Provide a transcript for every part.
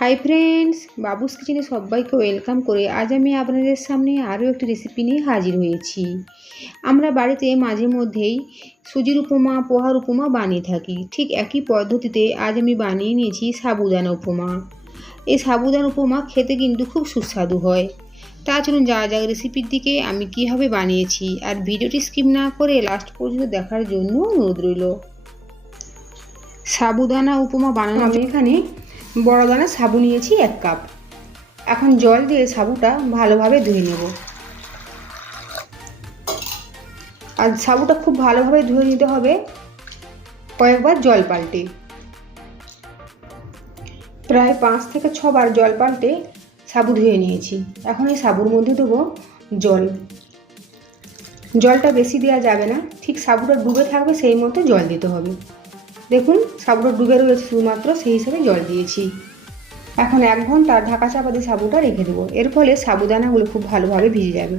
Hi friends, বাবুস কিচেনে সবাইকে welcome করে আজ আমি আপনাদের সামনে আরও একটি রেসিপি নিয়ে হাজির হয়েছি। আমরা বাড়িতে মাঝে মধ্যেই সুজির উপমা, পোহার উপমা বানিয়ে থাকি। ঠিক একই পদ্ধতিতে আজ আমি বানিয়ে নিয়েছি সাবুদানা উপমা। এই সাবুদানা উপমা খেতে কিন্তু খুব সুস্বাদু হয়। তা চলুন যা রেসিপির দিকে আমি কীভাবে বানিয়েছি আর ভিডিওটি স্কিপ না করে লাস্ট পর্যন্ত দেখার জন্য অনুরোধ রইল। সাবুদানা উপমা বানানো আমি এখানে বড় দানা সাবু নিয়েছি 1 কাপ। এখন জল দিয়ে সাবুটা ভালোভাবে ধুয়ে নেব। আর সাবুটা খুব ভালোভাবে ধুয়ে নিতে হবে কয়েকবার জল পাল্টে। প্রায় 5 থেকে 6 বার জল পাল্টে সাবু ধুয়ে নিয়েছি। এখন এই সাবুর মধ্যে দেবো জল। জলটা বেশি দেওয়া যাবে না, ঠিক সাবুটা ডুবে থাকবে সেই মতো জল দিতে হবে। দেখুন সাবুটা ডুবে রয়েছে শুধুমাত্র, সেই হিসাবে জল দিয়েছি। এখন 1 ঘন্টা ঢাকা চাপা দিয়ে সাবুটা রেখে দেবো। এর ফলে সাবুদানাগুলো খুব ভালোভাবে ভিজে যাবে।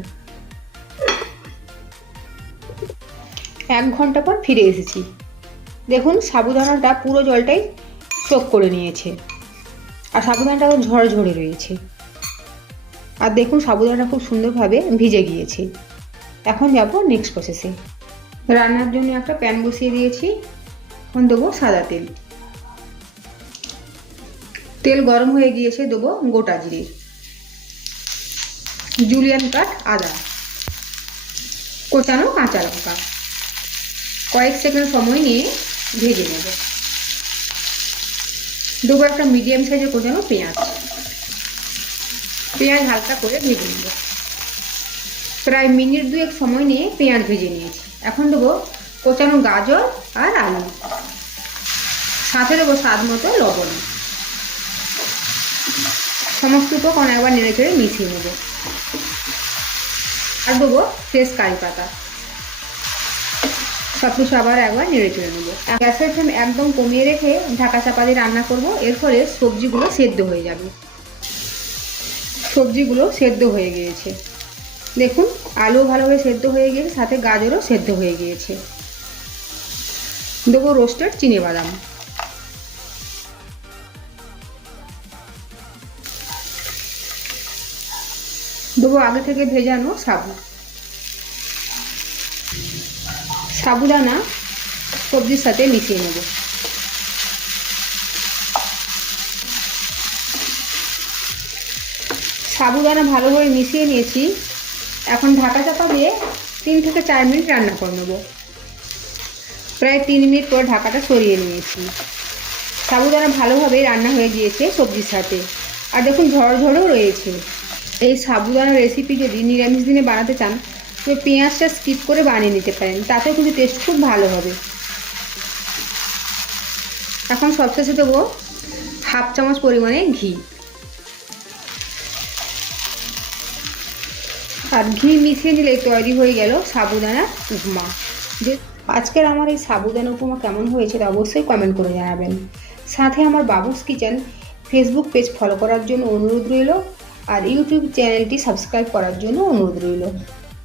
1 ঘন্টা পর ফিরে এসেছি। দেখুন সাবুদানাটা পুরো জলটাই সোক করে নিয়েছে আর সাবুদানাটা ঝরঝরে রয়েছে। আর দেখুন সাবুদানাটা খুব সুন্দরভাবে ভিজে গিয়েছে। এখন যাব নেক্সট প্রসেসে। রান্নার জন্য একটা প্যান বসিয়ে দিয়েছি। এখন দেবো সাদা তেল। তেল গরম হয়ে গিয়েছে, দেবো গোটা জিরে, জুলিয়ান কাট আদা, কোচানো কাঁচা লঙ্কা। কয়েক সেকেন্ড সময় নিয়ে ভেজে নেব। দেবো একটা মিডিয়াম সাইজের কোচানো পেঁয়াজ। পেঁয়াজ হালকা করে ভেজে নেব। প্রায় মিনিট 2 সময় নিয়ে পেঁয়াজ ভেজে নিয়েছি। এখন দেবো কোচানো গাজর আর আলু, সাথে দেবো স্বাদ মতো লবণ। সমস্ত উপকরণ একবার নেড়ে চেড়ে মিশিয়ে নেব। আর দেবো ফ্রেশ কারি পাতা। সব কিছু আবার একবার নেড়ে চেড়ে নেব। গ্যাসের ফ্লেম একদম কমিয়ে রেখে ঢাকা চাপা দিয়ে রান্না করব। এর ফলে সবজিগুলো সেদ্ধ হয়ে যাবে। সবজিগুলো সেদ্ধ হয়ে গিয়েছে। দেখুন আলু ভালোভাবে সেদ্ধ হয়ে গিয়েছে, সাথে গাজরও সেদ্ধ হয়ে গিয়েছে। দেবো রোস্টেড চিনেবাদাম। দেবো আগে থেকে ভেজানো সাবু। সাবুদানা সবজির সাথে মিশিয়ে নেব। সাবুদানা ভালোভাবে মিশিয়ে নিয়েছি। এখন ঢাকা চাপা দিয়ে 3 থেকে 4 মিনিট রান্না করে নেব। প্রায় 3 মিনিট পর ঢাকাটা সরিয়ে নিয়েছি। সাবুদানা ভালোভাবে রান্না হয়ে গিয়েছে সবজির সাথে। আর দেখুন ঝরঝরেও রয়েছে। এই সাবুদানা রেসিপি যদি নিরামিষ দিনে বানাতে চান তো পেঁয়াজটা স্কিপ করে বানিয়ে নিতে পারেন, তাতেও কিন্তু টেস্ট খুব ভালো হবে। এখন সবশেষে দেবো 1/2 চামচ পরিমাণে ঘি। আর ঘি মিশিয়ে নিলে তৈরি হয়ে গেল সাবুদানা উপমা। আজকের আমার এই সাবুদানা উপমা কেমন হয়েছে তা অবশ্যই কমেন্ট করে জানাবেন। সাথে আমার বাবুস কিচেন ফেসবুক পেজ ফলো করার জন্য অনুরোধ রইল আর ইউটিউব চ্যানেলটি সাবস্ক্রাইব করার জন্য অনুরোধ রইল।